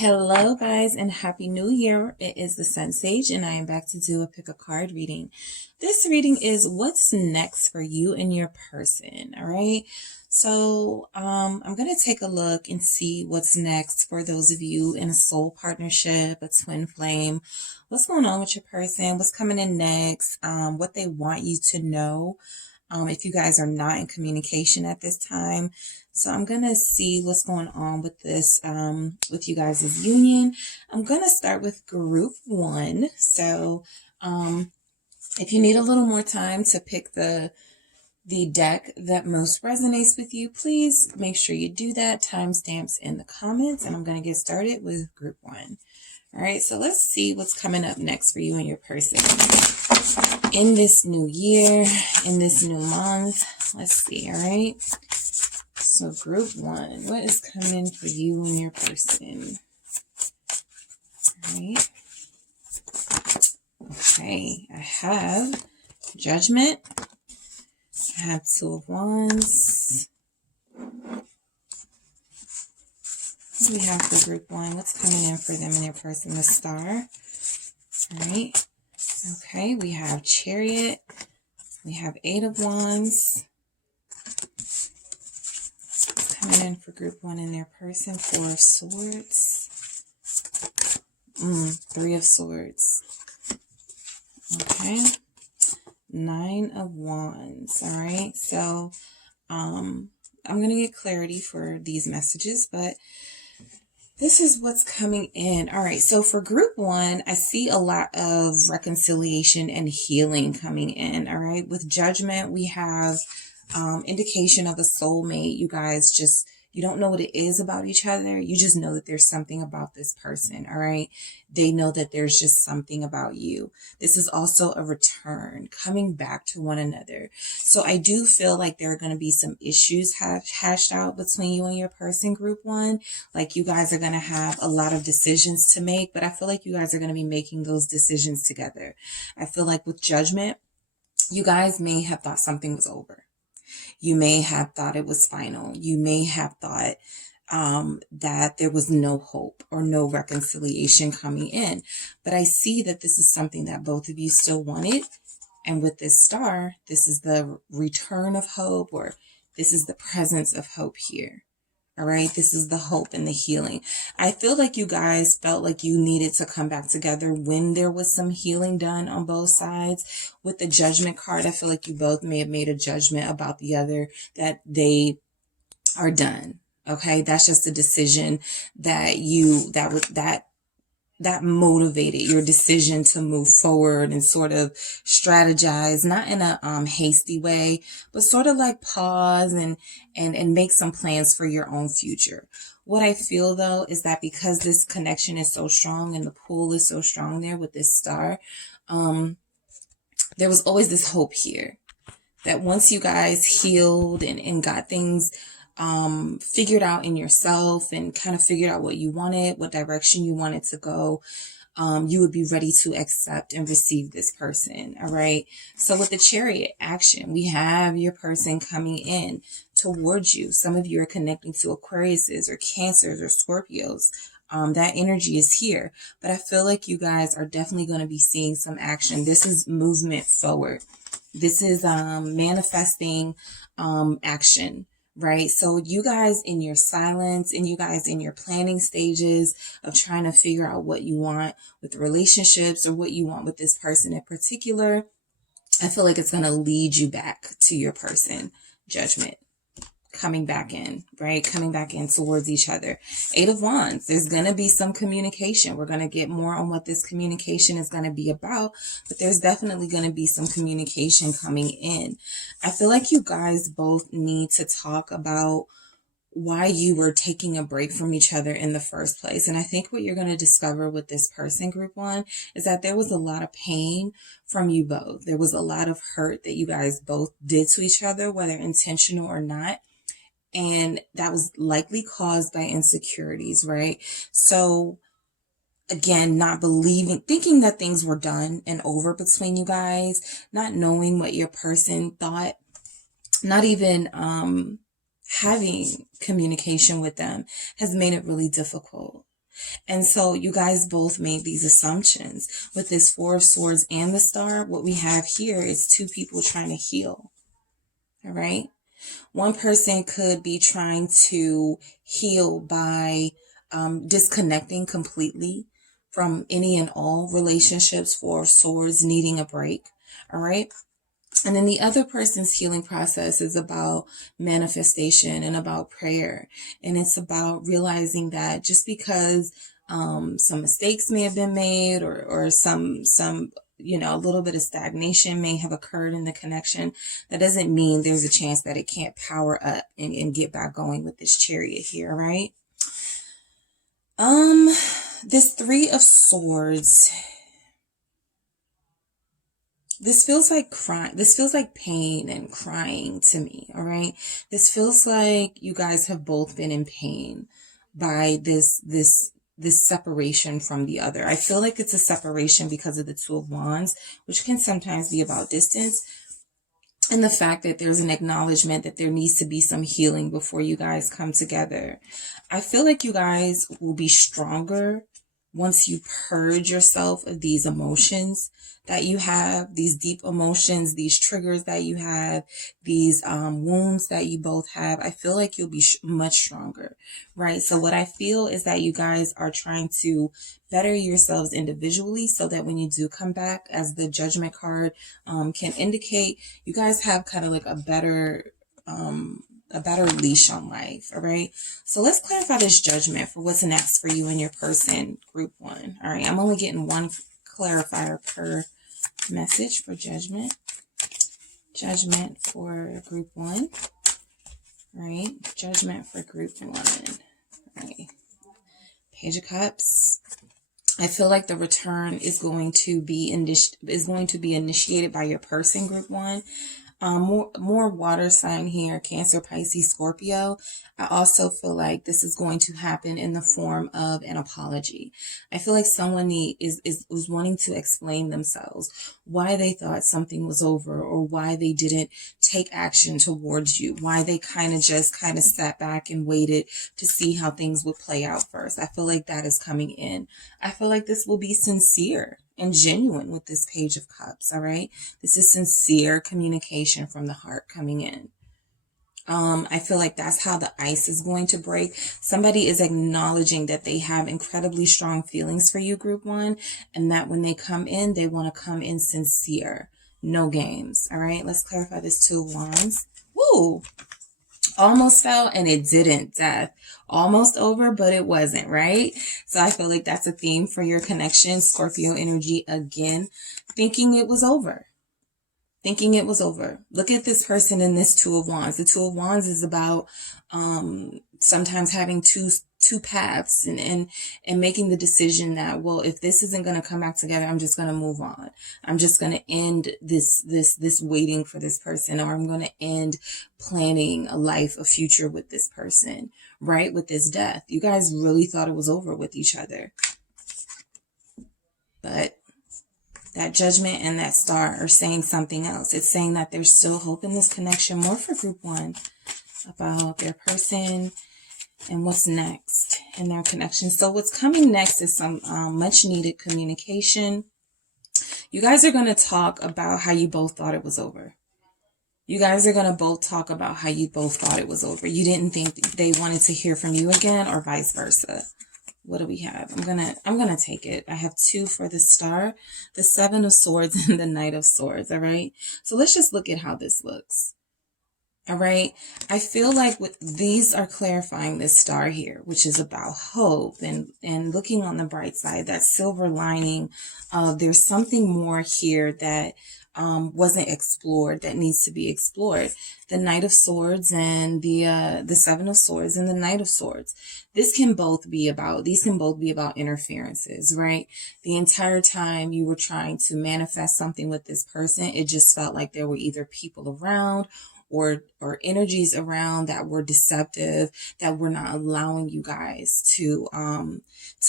Hello guys and happy new year. It is the Sun Sage and I am back to do a pick a card reading. This reading is what's next for you and your person. All right. So I'm going to take a look and see what's next for those of you in a soul partnership, a twin flame. What's going on with your person? What's coming in next? What they want you to know. If you guys are not in communication at this time. So I'm going to see what's going on with this, with you guys' union. I'm going to start with group one. So if you need a little more time to pick the deck that most resonates with you, please make sure you do that. Timestamps in the comments. And I'm going to get started with group one. All right, so let's see what's coming up next for you and your person in this new year, in this new month. Let's see, all right? So group one, what is coming for you and your person? All right. Okay, I have Judgment. I have Two of Wands. What do we have for group one? What's coming in for them and their person? The Star. All right. Okay, we have Chariot. We have Eight of Wands. Coming in for group one and their person. Four of Swords. Three of Swords. Okay. Nine of Wands. All right. So, I'm going to get clarity for these messages, but this is what's coming in. All right. So for group one, I see a lot of reconciliation and healing coming in. All right. With Judgment, we have indication of a soulmate. You guys you don't know what it is about each other. You just know that there's something about this person. All right. They know that there's just something about you. This is also a return, coming back to one another. So I do feel like there are going to be some issues hashed out between you and your person, group one. Like you guys are going to have a lot of decisions to make, but I feel like you guys are going to be making those decisions together. I feel like with Judgment, you guys may have thought something was over. You may have thought it was final. You may have thought that there was no hope or no reconciliation coming in. But I see that this is something that both of you still wanted. And with this Star, this is the return of hope, or this is the presence of hope here. All right. This is the hope and the healing. I feel like you guys felt like you needed to come back together when there was some healing done on both sides. With the Judgment card, I feel like you both may have made a judgment about the other, that they are done. Okay. That's just a decision that that motivated your decision to move forward and sort of strategize, not in a hasty way, but sort of like pause and make some plans for your own future. What I feel though is that because this connection is so strong and the pull is so strong there with this Star, there was always this hope here that once you guys healed and got things figured out in yourself and kind of figured out what you wanted, what direction you wanted to go, you would be ready to accept and receive this person. All right. So with the Chariot action, we have your person coming in towards you. Some of you are connecting to Aquariuses or Cancers or Scorpios. That energy is here, but I feel like you guys are definitely going to be seeing some action. This is movement forward. This is manifesting action. Right. So you guys in your silence and you guys in your planning stages of trying to figure out what you want with relationships or what you want with this person in particular, I feel like it's going to lead you back to your person. Judgment. Coming back in, right? Coming back in towards each other. Eight of Wands. There's going to be some communication. We're going to get more on what this communication is going to be about, but there's definitely going to be some communication coming in. I feel like you guys both need to talk about why you were taking a break from each other in the first place. And I think what you're going to discover with this person, group one, is that there was a lot of pain from you both. There was a lot of hurt that you guys both did to each other, whether intentional or not. And that was likely caused by insecurities, right? So again, not thinking that things were done and over between you guys, not knowing what your person thought, not even having communication with them has made it really difficult. And so you guys both made these assumptions. With this Four of Swords and the Star, what we have here is two people trying to heal. All right. One person could be trying to heal by disconnecting completely from any and all relationships. Four of Swords, needing a break. All right. And then the other person's healing process is about manifestation and about prayer. And it's about realizing that just because some mistakes may have been made, or some a little bit of stagnation may have occurred in the connection, that doesn't mean there's a chance that it can't power up and get back going with this Chariot here, right? This Three of Swords, this feels like crying. This feels like pain and crying to me. All right. This feels like you guys have both been in pain by this separation from the other. I feel like it's a separation because of the Two of Wands, which can sometimes be about distance. And the fact that there's an acknowledgement that there needs to be some healing before you guys come together. I feel like you guys will be stronger once you purge yourself of these emotions that you have, these deep emotions, these triggers that you have, these wounds that you both have. I feel like you'll be much stronger, right? So what I feel is that you guys are trying to better yourselves individually so that when you do come back, as the Judgment card can indicate, you guys have kind of like a better leash on life. All right. So let's clarify this Judgment for what's next for you and your person, group 1. All right. I'm only getting one clarifier per message for Judgment. Judgment for group 1. Right. Judgment for group 1. Right. Page of Cups. I feel like the return is going to be initiated by your person, group 1. More water sign here, Cancer, Pisces, Scorpio. I also feel like this is going to happen in the form of an apology. I feel like someone is wanting to explain themselves, why they thought something was over, or why they didn't take action towards you, why they kind of sat back and waited to see how things would play out first. I feel like that is coming in. I feel like this will be sincere and genuine with this Page of Cups. All right. This is sincere communication from the heart coming in. I feel like that's how the ice is going to break. Somebody is acknowledging that they have incredibly strong feelings for you, group 1, and that when they come in, they want to come in sincere. No games. All right. Let's clarify this Two of Wands. Woo! Almost fell and it didn't. Death. Almost over, but it wasn't, right? So I feel like that's a theme for your connection. Scorpio energy again, thinking it was over. Thinking it was over. Look at this person in this Two of Wands. The Two of Wands is about sometimes having two paths and making the decision that, well, if this isn't going to come back together, I'm just going to move on. I'm just going to end this waiting for this person, or I'm going to end planning a life, a future with this person, right? With this death. You guys really thought it was over with each other. But that Judgment and that Star are saying something else. It's saying that there's still hope in this connection. More for group 1 about their person and what's next in their connection. So what's coming next is some much needed communication. You guys are going to talk about how you both thought it was over. You guys are going to both talk about how you both thought it was over. You didn't think they wanted to hear from you again, or vice versa. What do we have? I'm gonna take it. I have 2 for the Star, the Seven of Swords, and the Knight of Swords. All right. So let's just look at how this looks. All right. I feel like these are clarifying this Star here, which is about hope and looking on the bright side, that silver lining of there's something more here that wasn't explored, that needs to be explored. The Knight of Swords and the Seven of Swords and the Knight of Swords. These can both be about interferences, right? The entire time you were trying to manifest something with this person, it just felt like there were either people around or energies around that were deceptive, that were not allowing you guys to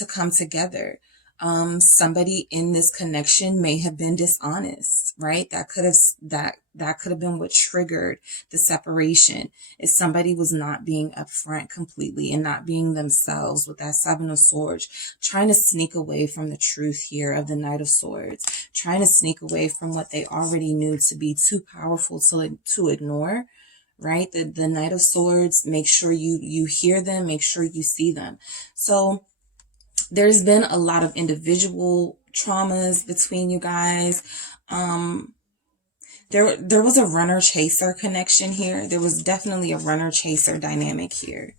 come together. Somebody in this connection may have been dishonest, right? That could have been what triggered the separation. If somebody was not being upfront completely and not being themselves with that Seven of Swords, trying to sneak away from the truth here of the Knight of Swords, trying to sneak away from what they already knew to be too powerful to ignore. Right? The Knight of Swords, make sure you hear them, make sure you see them. So there's been a lot of individual traumas between you guys. There was a runner-chaser connection here. There was definitely a runner-chaser dynamic here,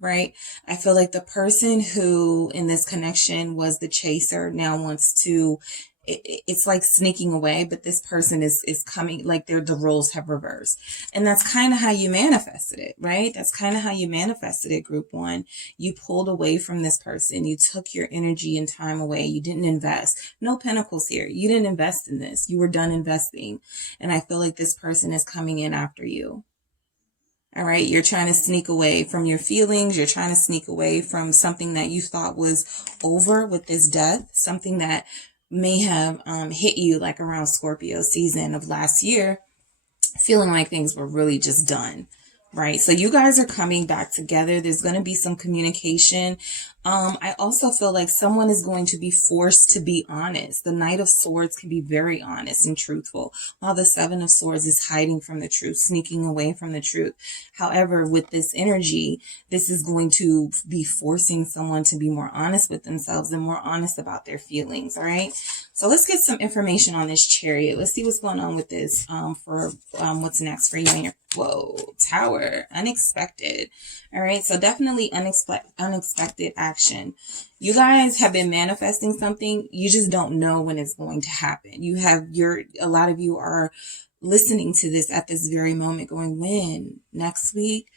right? I feel like the person who in this connection was the chaser now wants to, it's like sneaking away, but this person is coming, like the roles have reversed. And that's kind of how you manifested it, right? That's kind of how you manifested it, group one. You pulled away from this person. You took your energy and time away. You didn't invest. No pentacles here. You didn't invest in this. You were done investing. And I feel like this person is coming in after you. All right. You're trying to sneak away from your feelings. You're trying to sneak away from something that you thought was over with this death, something that may have hit you like around Scorpio season of last year, feeling like things were really just done, right? So you guys are coming back together. There's going to be some communication. I also feel like someone is going to be forced to be honest. The Knight of Swords can be very honest and truthful, while the Seven of Swords is hiding from the truth, sneaking away from the truth. However, with this energy, this is going to be forcing someone to be more honest with themselves and more honest about their feelings, all right? So let's get some information on this Chariot. Let's see what's going on with this for what's next for you and your, Tower, unexpected. All right, so definitely unexpected action. You guys have been manifesting something. You just don't know when it's going to happen. A lot of you are listening to this at this very moment going, when? Next week?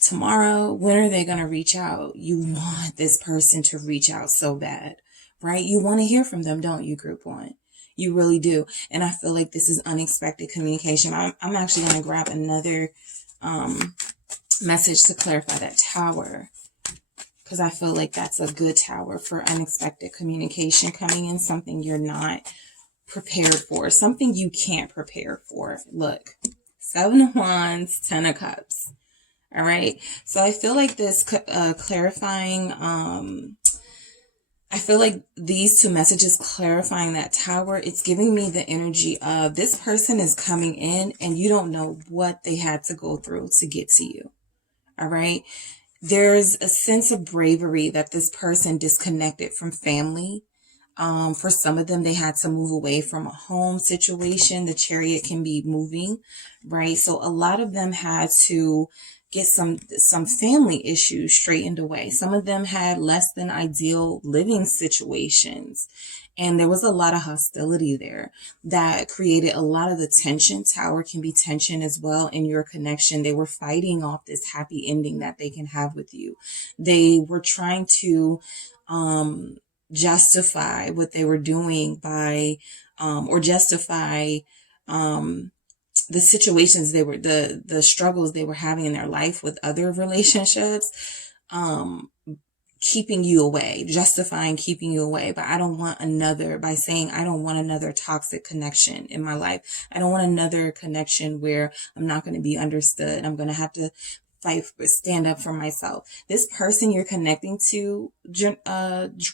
Tomorrow? When are they going to reach out? You want this person to reach out so bad, right? You want to hear from them, don't you, group one? You really do. And I feel like this is unexpected communication. I'm actually going to grab another message to clarify that Tower, because I feel like that's a good Tower for unexpected communication coming in, something you're not prepared for, something you can't prepare for. Look, Seven of Wands, Ten of Cups. All right. So I feel like this clarifying, I feel like these two messages clarifying that Tower, it's giving me the energy of this person is coming in and you don't know what they had to go through to get to you. All right. There's a sense of bravery that this person disconnected from family. For some of them, they had to move away from a home situation. The Chariot can be moving, right? So a lot of them had to get some family issues straightened away. Some of them had less than ideal living situations. And there was a lot of hostility there that created a lot of the tension. Tower can be tension as well in your connection. They were fighting off this happy ending that they can have with you. They were trying to justify what they were doing by, or justify the situations they were, the struggles they were having in their life with other relationships, keeping you away, justifying keeping you away. But I don't want another, by saying I don't want another toxic connection in my life. I don't want another connection where I'm not going to be understood. I'm going to have to stand up for myself. This person you're connecting to,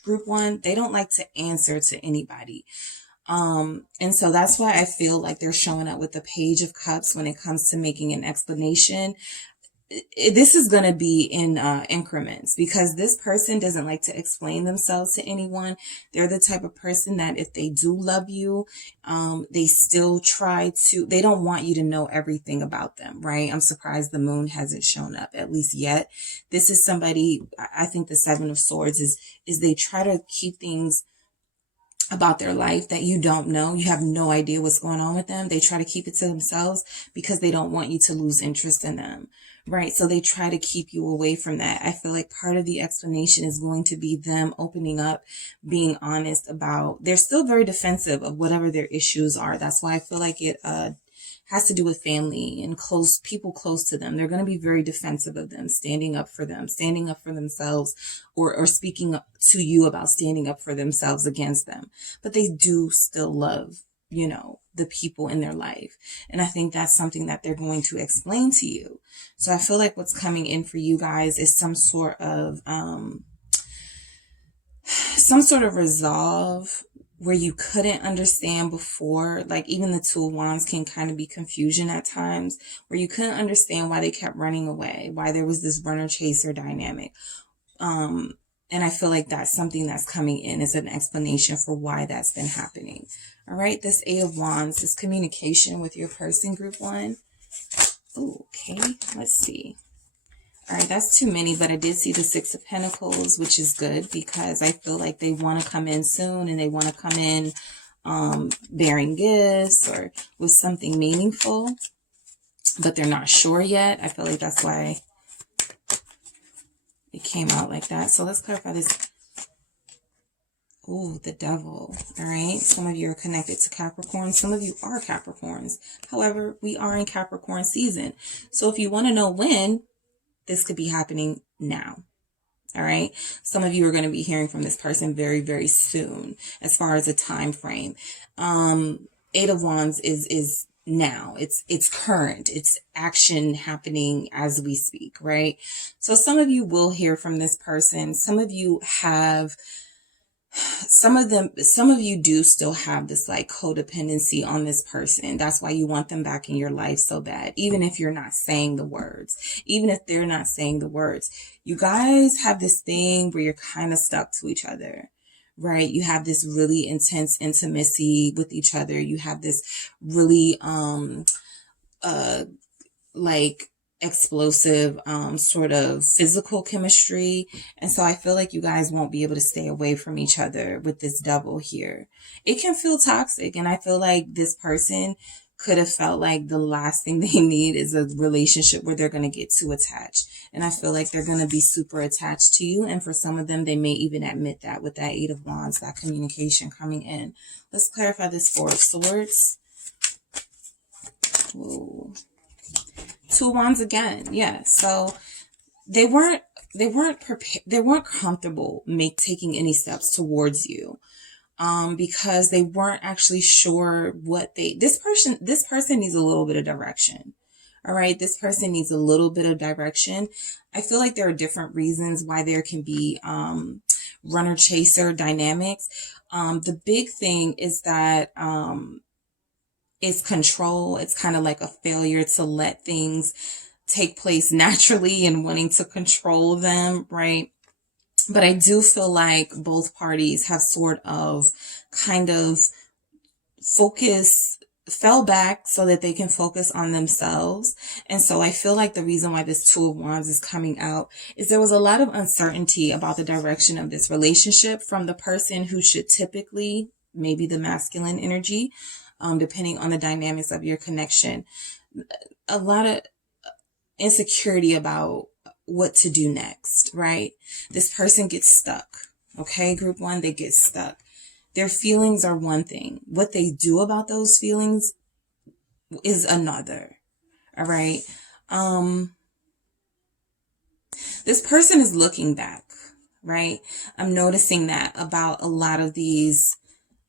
group one, they don't like to answer to anybody. And so that's why I feel like they're showing up with the Page of Cups when it comes to making an explanation. This is going to be in increments, because this person doesn't like to explain themselves to anyone. They're the type of person that if they do love you, they still try to, they don't want you to know everything about them, right? I'm surprised the Moon hasn't shown up, at least yet. This is somebody, I think the Seven of Swords is they try to keep things about their life that you don't know. You have no idea what's going on with them. They try to keep it to themselves because they don't want you to lose interest in them, right? So they try to keep you away from that. I feel like part of the explanation is going to be them opening up, being honest about, they're still very defensive of whatever their issues are. That's why I feel like it has to do with family and close people close to them. They're going to be very defensive of them, standing up for them, standing up for themselves, or speaking up to you about standing up for themselves against them. But they do still love, you know, the people in their life. And I think that's something that they're going to explain to you. So I feel like what's coming in for you guys is some sort of resolve where you couldn't understand before. Like even the Two of Wands can kind of be confusion at times, where you couldn't understand why they kept running away, why there was this runner chaser dynamic. And I feel like that's something that's coming in as an explanation for why that's been happening. All right, this Eight of Wands is communication with your person, group one. Ooh, okay, let's see. All right, that's too many, but I did see the Six of Pentacles, which is good because I feel like they want to come in soon, and they want to come in bearing gifts or with something meaningful, but they're not sure yet. I feel like that's why it came out like that. So let's clarify this. Ooh, the Devil. All right, some of you are connected to Capricorn. Some of you are Capricorns. However, we are in Capricorn season. So if you want to know when, this could be happening now. All right. Some of you are going to be hearing from this person very, very soon as far as a time frame. Eight of Wands is now. It's current. It's action happening as we speak, right? So some of you will hear from this person. Some of you have, some of you do still have this like codependency on this person. That's why you want them back in your life so bad. Even if you're not saying the words, even if they're not saying the words, you guys have this thing where you're kind of stuck to each other, right? You have this really intense intimacy with each other. You have this really, like explosive sort of physical chemistry, and so I feel like you guys won't be able to stay away from each other with this Devil here. It can feel toxic, and I feel like this person could have felt like the last thing they need is a relationship where they're going to get too attached, and I feel like they're going to be super attached to you, and for some of them they may even admit that with that Eight of Wands, that communication coming in. Let's clarify this Four of Swords. Whoa. Two of Wands again. Yeah. So they weren't prepared. They weren't comfortable taking any steps towards you. Because they weren't actually sure what this person needs a little bit of direction. All right. This person needs a little bit of direction. I feel like there are different reasons why there can be, runner chaser dynamics. The big thing is that, it's control. It's kind of like a failure to let things take place naturally and wanting to control them, right? But I do feel like both parties have sort of kind of fell back so that they can focus on themselves. And so I feel like the reason why this Two of Wands is coming out is there was a lot of uncertainty about the direction of this relationship from the person who should typically, maybe the masculine energy, depending on the dynamics of your connection. A lot of insecurity about what to do next, right? This person gets stuck. Okay, group one, they get stuck. Their feelings are one thing. What they do about those feelings is another. All right. This person is looking back, right? I'm noticing that about a lot of these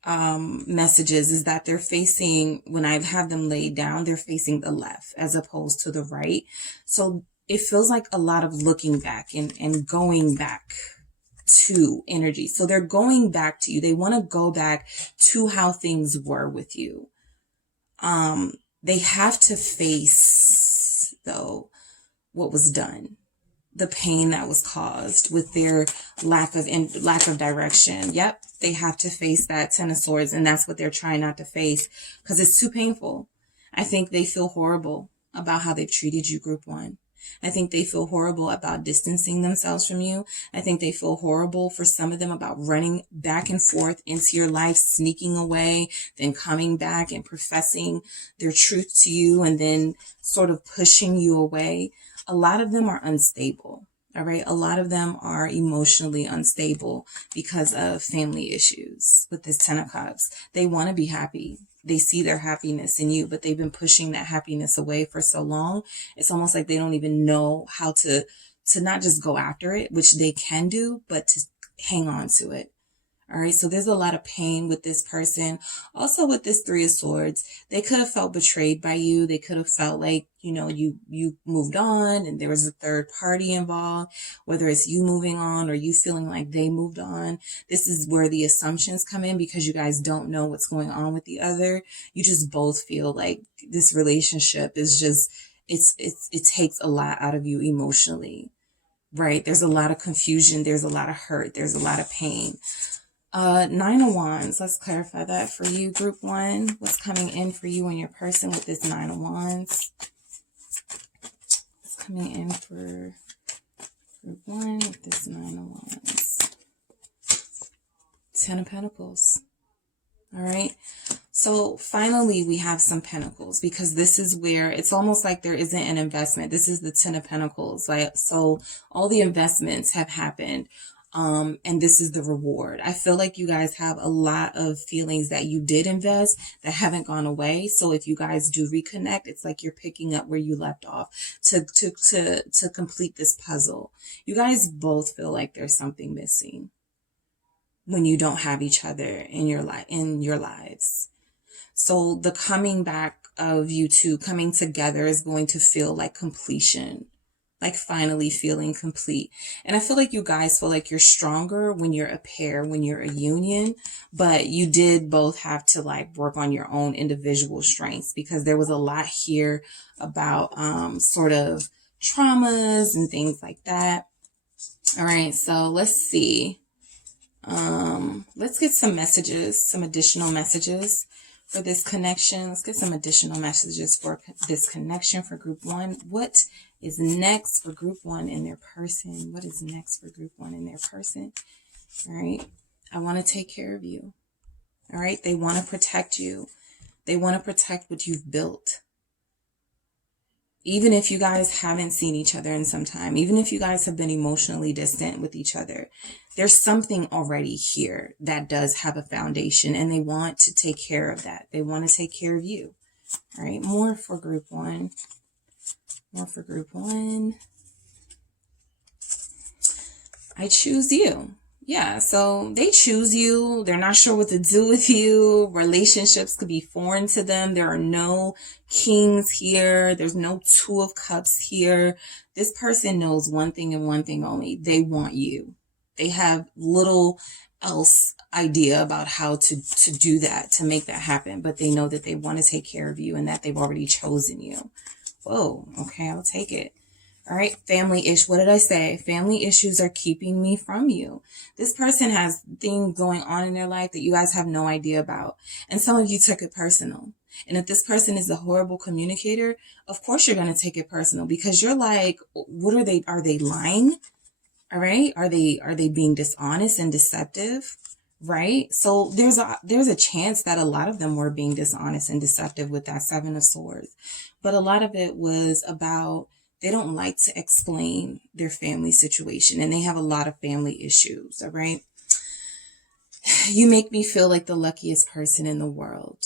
messages is that they're facing, when I have them laid down, they're facing the left as opposed to the right. So it feels like a lot of looking back and going back to energy. So they're going back to you. They want to go back to how things were with you. They have to face, though, what was done, the pain that was caused with their lack of direction. Yep, they have to face that Ten of Swords, and that's what they're trying not to face because it's too painful. I think they feel horrible about how they've treated you, group one. I think they feel horrible about distancing themselves from you. I think they feel horrible for some of them about running back and forth into your life, sneaking away, then coming back and professing their truth to you and then sort of pushing you away. A lot of them are unstable. All right. A lot of them are emotionally unstable because of family issues with this Ten of Cups. They want to be happy. they see their happiness in you, but they've been pushing that happiness away for so long. It's almost like they don't even know how to not just go after it, which they can do, but to hang on to it. All right. So there's a lot of pain with this person. Also with this Three of Swords, they could have felt betrayed by you. They could have felt like, you know, you moved on and there was a third party involved, whether it's you moving on or you feeling like they moved on. This is where the assumptions come in because you guys don't know what's going on with the other. You just both feel like this relationship is just, it takes a lot out of you emotionally, right? There's a lot of confusion. There's a lot of hurt. There's a lot of pain. Nine of Wands. Let's clarify that for you, group one. What's coming in for you and your person with this Nine of Wands? What's coming in for group one with this Nine of Wands? Ten of Pentacles. All right. So finally, we have some Pentacles because this is where it's almost like there isn't an investment. This is the Ten of Pentacles. Like, so all the investments have happened. And this is the reward. I feel like you guys have a lot of feelings that you did invest that haven't gone away. So if you guys do reconnect, it's like you're picking up where you left off to complete this puzzle. You guys both feel like there's something missing when you don't have each other in your lives. So the coming back of you two coming together is going to feel like completion. Like finally feeling complete. And I feel like you guys feel like you're stronger when you're a pair, when you're a union, but you did both have to like work on your own individual strengths because there was a lot here about sort of traumas and things like that. All right, so let's see. Let's get some messages, some additional messages for this connection. Let's get some additional messages for this connection for group one. What is next for group one in their person? What is next for group one in their person? All right. I want to take care of you. All right. They want to protect you. They want to protect what you've built. Even if you guys haven't seen each other in some time, even if you guys have been emotionally distant with each other, there's something already here that does have a foundation and they want to take care of that. They want to take care of you. All right. More for group one. More for group one. I choose you. Yeah, so they choose you. They're not sure what to do with you. Relationships could be foreign to them. There are no kings here. There's no Two of Cups here. This person knows one thing and one thing only. They want you. They have little else idea about how to do that, to make that happen. But they know that they want to take care of you and that they've already chosen you. Whoa, okay, I'll take it. All right, family issue. What did I say? Family issues are keeping me from you. This person has things going on in their life that you guys have no idea about. And some of you took it personal. And if this person is a horrible communicator, of course you're going to take it personal because you're like, what are they? Are they lying? All right. Are they being dishonest and deceptive? Right. So there's a chance that a lot of them were being dishonest and deceptive with that Seven of Swords. But a lot of it was about they don't like to explain their family situation and they have a lot of family issues. All right. You make me feel like the luckiest person in the world.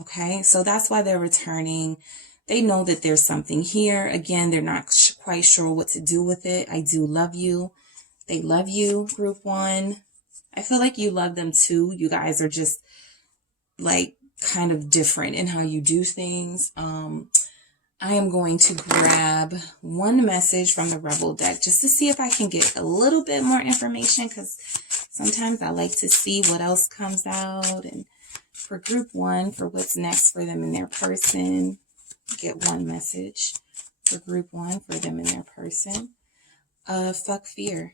Okay. So that's why they're returning. They know that there's something here. Again, they're not quite sure what to do with it. I do love you. They love you, group one. I feel like you love them too. You guys are just like kind of different in how you do things. I am going to grab one message from the Rebel deck just to see if I can get a little bit more information because sometimes I like to see what else comes out. And for group one, for what's next for them in their person, get one message for group one for them in their person. Fuck fear.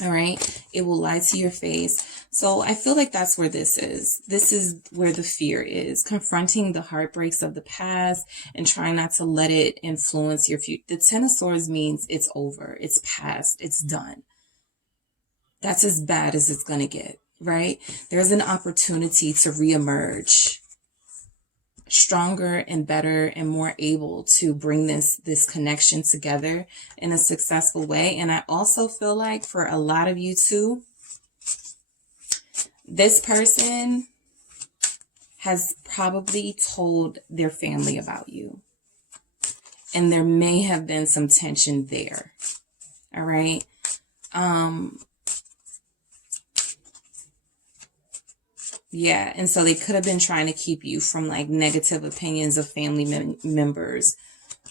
All right. It will lie to your face. So I feel like that's where this is. This is where the fear is. Confronting the heartbreaks of the past and trying not to let it influence your future. The Ten of Swords means it's over. It's past. It's done. That's as bad as it's going to get, right? There's an opportunity to reemerge stronger and better and more able to bring this connection together in a successful way. And I also feel like for a lot of you too, this person has probably told their family about you. And there may have been some tension there. All right. Yeah. And so they could have been trying to keep you from like negative opinions of family members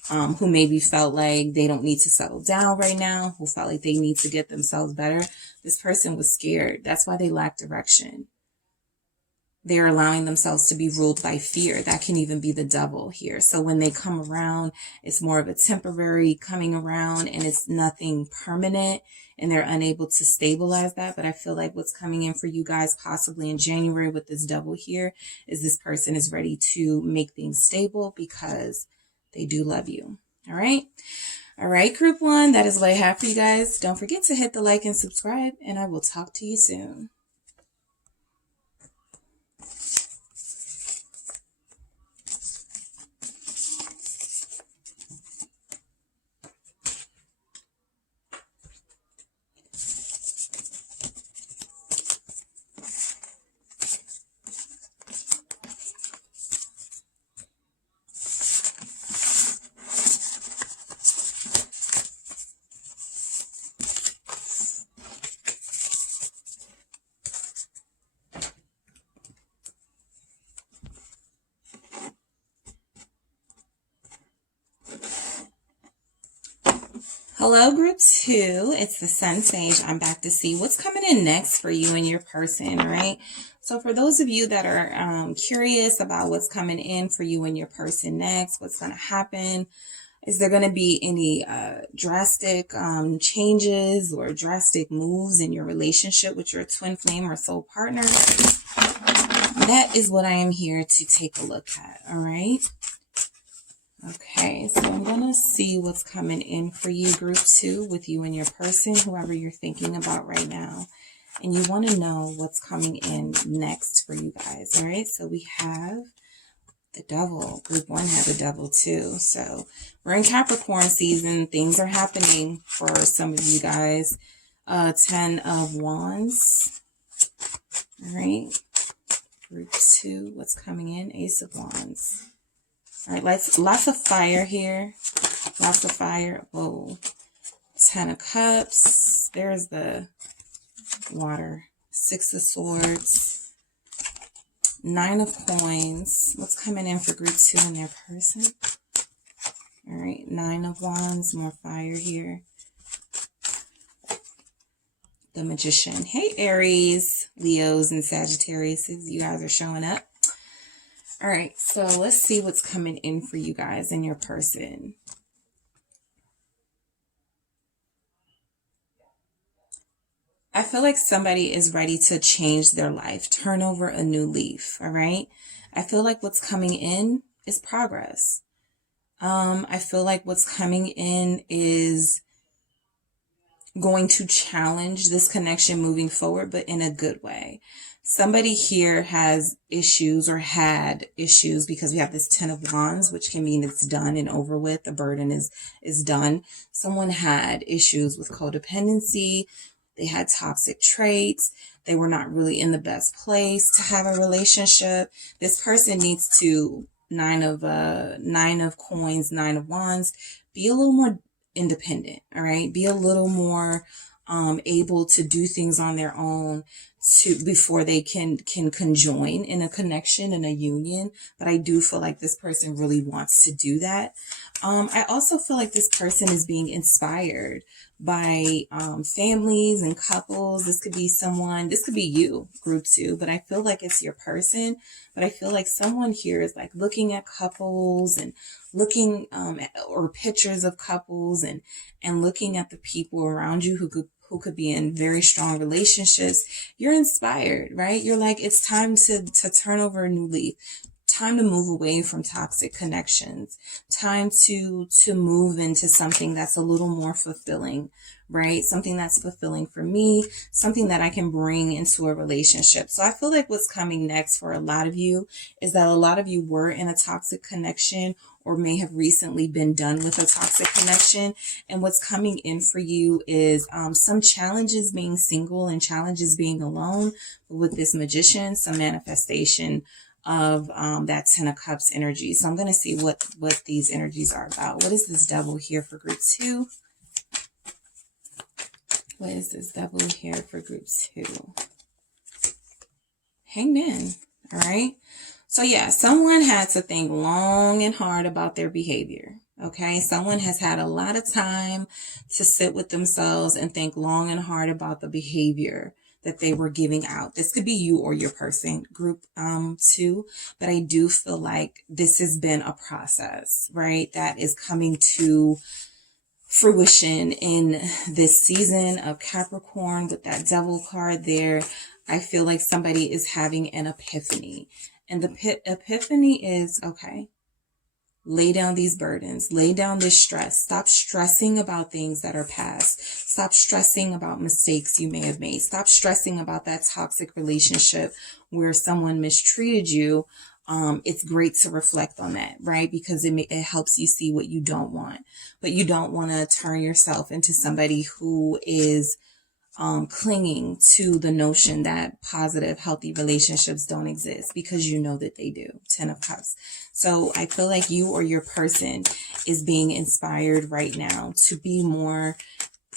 who maybe felt like they don't need to settle down right now, who felt like they need to get themselves better. This person was scared. That's why they lack direction. They're allowing themselves to be ruled by fear. That can even be the devil here. So when they come around, it's more of a temporary coming around and it's nothing permanent, and they're unable to stabilize that. But I feel like what's coming in for you guys possibly in January with this devil here is this person is ready to make things stable because they do love you. All right. All right, group one, that is what I have for you guys. Don't forget to hit the like and subscribe, and I will talk to you soon. Hello, group two. It's the Sun Sage. I'm back to see what's coming in next for you and your person, right? So for those of you that are curious about what's coming in for you and your person next, what's going to happen, is there going to be any drastic changes or drastic moves in your relationship with your twin flame or soul partner? That is what I am here to take a look at, all right? Okay, so I'm going to see what's coming in for you, group two, with you and your person, whoever you're thinking about right now. And you want to know what's coming in next for you guys, all right? So we have the devil. Group one had the devil too. So we're in Capricorn season. Things are happening for some of you guys. 10 of Wands. All right. Group two, what's coming in? Ace of Wands. All right, lots of fire here. Lots of fire. Whoa. 10 of Cups. There's the water. 6 of Swords. 9 of Coins. What's coming in for group two and their person? All right, 9 of Wands. More fire here. The Magician. Hey, Aries, Leos, and Sagittarius. You guys are showing up. All right, so let's see what's coming in for you guys and your person. I feel like somebody is ready to change their life, turn over a new leaf, all right? I feel like what's coming in is progress. I feel like what's coming in is going to challenge this connection moving forward, but in a good way. Somebody here has issues or had issues because we have this 10 of Wands, which can mean it's done and over with. The burden is done. Someone had issues with codependency. They had toxic traits. They were not really in the best place to have a relationship. This person needs to, 9 of Coins, 9 of Wands, be a little more independent, all right? Be a little more able to do things on their own before they can conjoin in a connection, in a union. But I do feel like this person really wants to do that. I also feel like this person is being inspired by families and couples. This could be someone, this could be you, group two, but I feel like it's your person. But I feel like someone here is like looking at couples and looking or pictures of couples and looking at the people around you who could be in very strong relationships. You're inspired, right? You're like, it's time to turn over a new leaf. Time to move away from toxic connections. Time to move into something that's a little more fulfilling, right? Something that's fulfilling for me, something that I can bring into a relationship. So I feel like what's coming next for a lot of you is that a lot of you were in a toxic connection or may have recently been done with a toxic connection. And what's coming in for you is some challenges being single and challenges being alone. But with this Magician, some manifestation of that 10 of Cups energy. So I'm going to see what these energies are about. What is this Devil here for group 2? What is this Devil here for group 2? Hangman. All right. So yeah, someone had to think long and hard about their behavior. Okay. Someone has had a lot of time to sit with themselves and think long and hard about the behavior that they were giving out. This could be you or your person, group 2, but I do feel like this has been a process, right? That is coming to fruition in this season of Capricorn with that Devil card there. I feel like somebody is having an epiphany, and the epiphany is, okay, lay down these burdens, lay down this stress. Stop stressing about things that are past. Stop stressing about mistakes you may have made. Stop stressing about that toxic relationship where someone mistreated you. It's great to reflect on that, right? Because it helps you see what you don't want. But you don't want to turn yourself into somebody who is clinging to the notion that positive, healthy relationships don't exist, because you know that they do. 10 of Cups. So I feel like you or your person is being inspired right now to be more,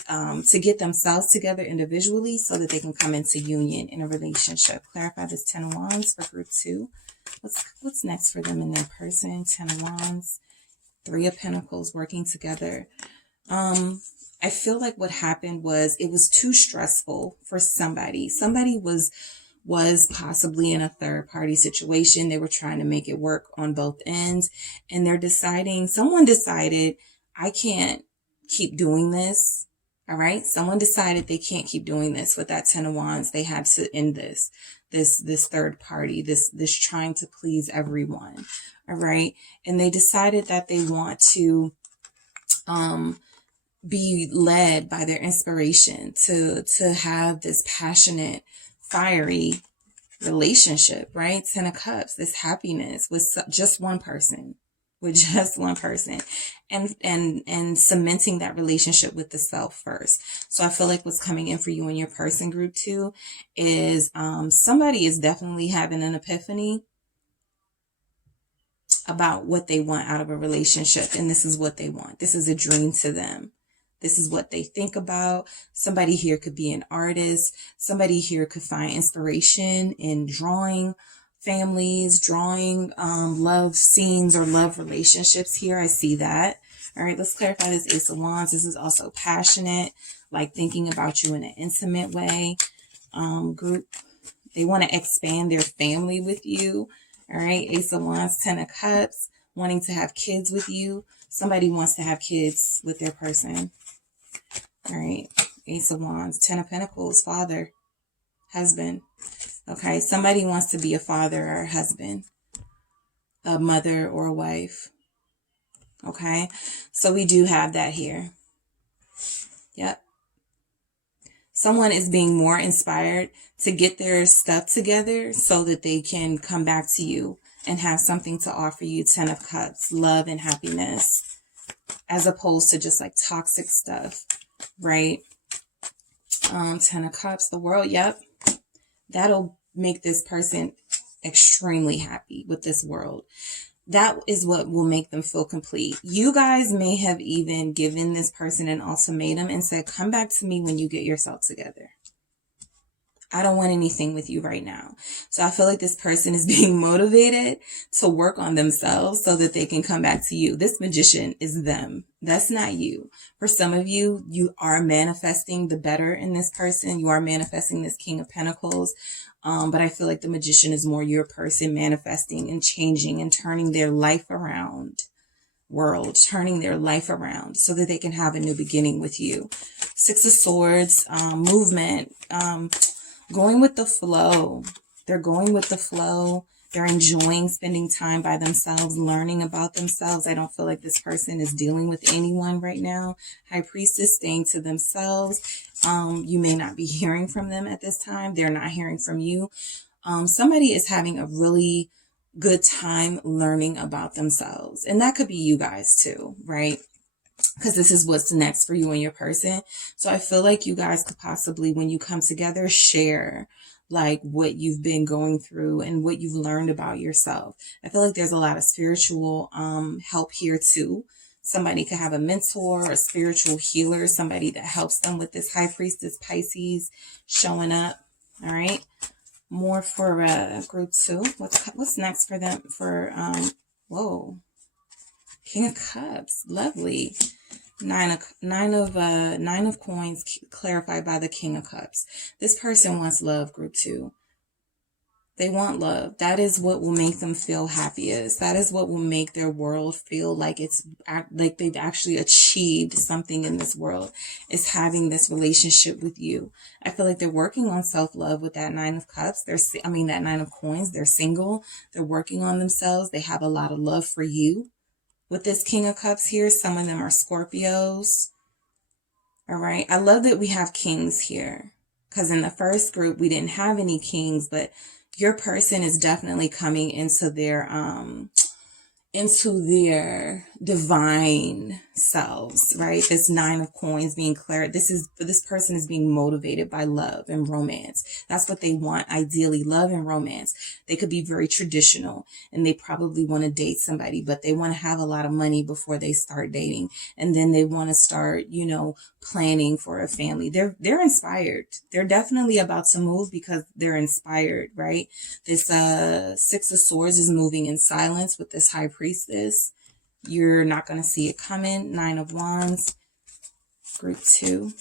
to get themselves together individually so that they can come into union in a relationship. Clarify this 10 of Wands for group 2. What's next for them in their person? 10 of Wands, 3 of Pentacles, working together. I feel like what happened was it was too stressful for somebody. Somebody was possibly in a third party situation. They were trying to make it work on both ends, and someone decided, I can't keep doing this. All right. Someone decided they can't keep doing this with that 10 of Wands. They had to end this third party, this trying to please everyone. All right. And they decided that they want to, be led by their inspiration to have this passionate, fiery relationship, right? 10 of Cups, this happiness with just one person, and cementing that relationship with the self first. So I feel like what's coming in for you and your person, group 2, is somebody is definitely having an epiphany about what they want out of a relationship. And this is what they want. This is a dream to them. This is what they think about. Somebody here could be an artist. Somebody here could find inspiration in drawing families, drawing love scenes or love relationships here. I see that. All right, let's clarify this Ace of Wands. This is also passionate, like thinking about you in an intimate way. Group, they want to expand their family with you. All right, Ace of Wands, 10 of Cups, wanting to have kids with you. Somebody wants to have kids with their person. All right, Ace of Wands, 10 of Pentacles, father, husband. Okay, somebody wants to be a father or a husband, a mother or a wife. Okay, so we do have that here. Yep. Someone is being more inspired to get their stuff together so that they can come back to you and have something to offer you. 10 of Cups, love and happiness, as opposed to just like toxic stuff, right? 10 of Cups, the World. Yep. That'll make this person extremely happy with this World. That is what will make them feel complete. You guys may have even given this person an ultimatum and said, come back to me when you get yourself together. I don't want anything with you right now. So I feel like this person is being motivated to work on themselves so that they can come back to you. This Magician is them. That's not you. For some of you, you are manifesting the better in this person. You are manifesting this King of Pentacles. But I feel like the Magician is more your person manifesting and changing and turning their life around. Turning their life around so that they can have a new beginning with you. 6 of Swords, movement, going with the flow. They're going with the flow. They're enjoying spending time by themselves, learning about themselves. I don't feel like this person is dealing with anyone right now. High Priestess, staying to themselves. You may not be hearing from them at this time. They're not hearing from you. Somebody is having a really good time learning about themselves. And that could be you guys too, right? Because this is what's next for you and your person. So I feel like you guys could possibly, when you come together, share like what you've been going through and what you've learned about yourself. I feel like there's a lot of spiritual help here too. Somebody could have a mentor, a spiritual healer, somebody that helps them with this High Priestess Pisces showing up. All right. More for group 2. What's next for them? For whoa, King of Cups, lovely. Nine of Coins clarified by the King of Cups. This person wants love, group 2. They want love. That is what will make them feel happiest. That is what will make their world feel like it's like they've actually achieved something in this world, is having this relationship with you. I feel like they're working on self-love with that 9 of Cups. That 9 of Coins. They're single. They're working on themselves. They have a lot of love for you. With this King of Cups here, some of them are Scorpios. All right. I love that we have kings here, because in the first group, we didn't have any kings, but your person is definitely coming into their divine selves, right? This 9 of Coins being clear. This person is being motivated by love and romance. That's what they want, ideally, love and romance. They could be very traditional and they probably want to date somebody, but they want to have a lot of money before they start dating. And then they want to start, planning for a family. They're inspired. They're definitely about to move because they're inspired, right? This 6 of Swords is moving in silence with this High Priestess. You're not going to see it coming. 9 of Wands, group 2.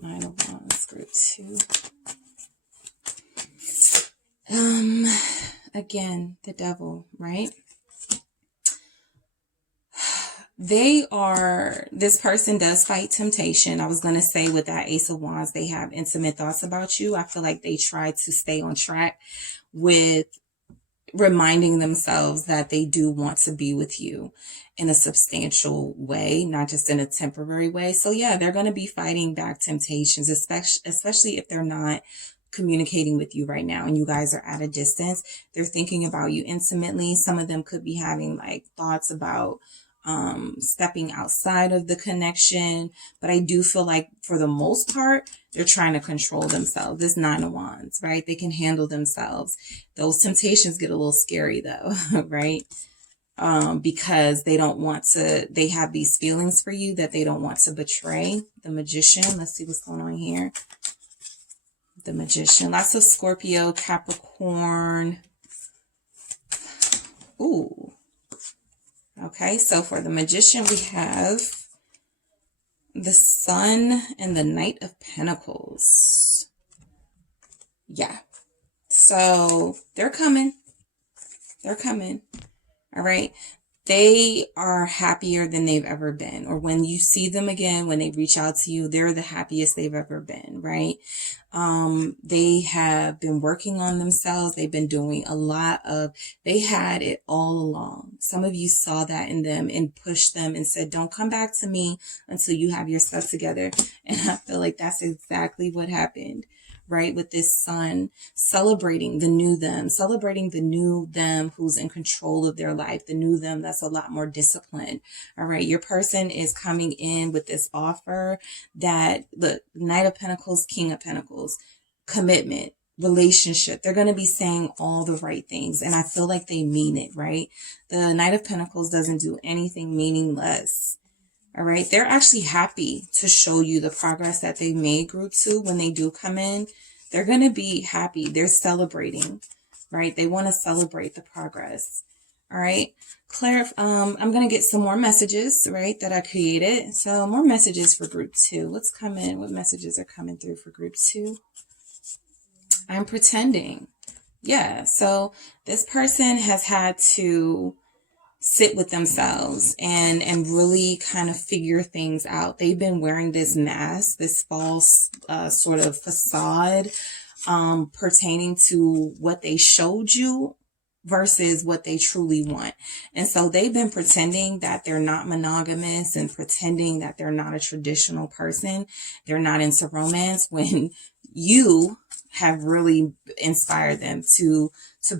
9 of Wands, group 2. Again, the Devil, right? This person does fight temptation. I was going to say with that Ace of Wands, they have intimate thoughts about you. I feel like they try to stay on track with reminding themselves that they do want to be with you in a substantial way, not just in a temporary way. So yeah, they're going to be fighting back temptations, especially if they're not communicating with you right now and you guys are at a distance. They're thinking about you intimately. Some of them could be having like thoughts about stepping outside of the connection, but I do feel like for the most part, they're trying to control themselves. This 9 of Wands, right? They can handle themselves. Those temptations get a little scary though, right? Because they have these feelings for you that they don't want to betray. The Magician, let's see what's going on here. The Magician, lots of Scorpio, Capricorn. Ooh. Okay, so for the Magician, we have the Sun and the Knight of Pentacles. Yeah. So they're coming. They're coming. All right. They are happier than they've ever been. Or when you see them again, when they reach out to you, they're the happiest they've ever been, right? They have been working on themselves. They've been doing they had it all along. Some of you saw that in them and pushed them and said, don't come back to me until you have your stuff together. And I feel like that's exactly what happened. Right, with this Sun, celebrating the new them who's in control of their life, the new them that's a lot more disciplined. All right, your person is coming in with this offer that the Knight of Pentacles, King of Pentacles, commitment, relationship. They're going to be saying all the right things, and I feel like they mean it, right? The Knight of Pentacles doesn't do anything meaningless. All right. They're actually happy to show you the progress that they made, group 2. When they do come in, they're going to be happy. They're celebrating, right? They want to celebrate the progress. All right. Claire, I'm going to get some more messages, right, that I created. So more messages for group 2. Let's come in. What messages are coming through for group 2? I'm pretending. Yeah. So this person has had to sit with themselves and really kind of figure things out. They've been wearing this mask, this false sort of facade pertaining to what they showed you versus what they truly want. And so they've been pretending that they're not monogamous and pretending that they're not a traditional person. They're not into romance, when you have really inspired them to